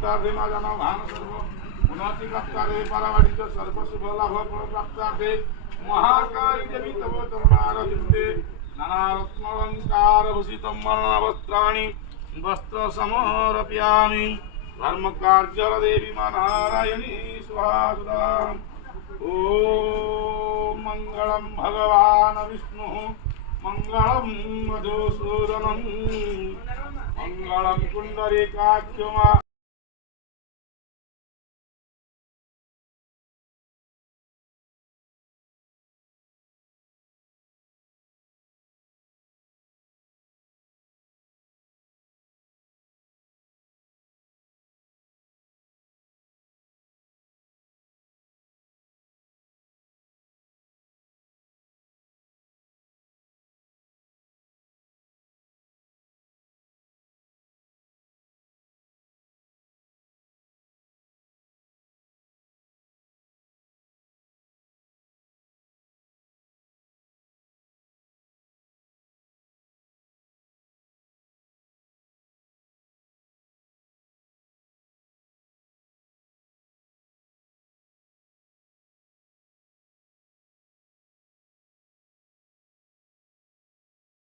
प्राप्तार्थे माजन भान सर्व उन्नति प्राप्तार्थे परमादित्य सर्व शुभ लाभ फल प्राप्तार्थे महाकाली देवी तव तमनारविन्दे नाना रत्नालंकार भूषितं वर्णवस्त्राणि वस्त्र समर्पयामि धर्म कार्य देवी नारायणी स्वाहा ओम मंगलम भगवान विष्णु मंगलम मधुसूदनम मंगलम कुंडरीकाक्षमा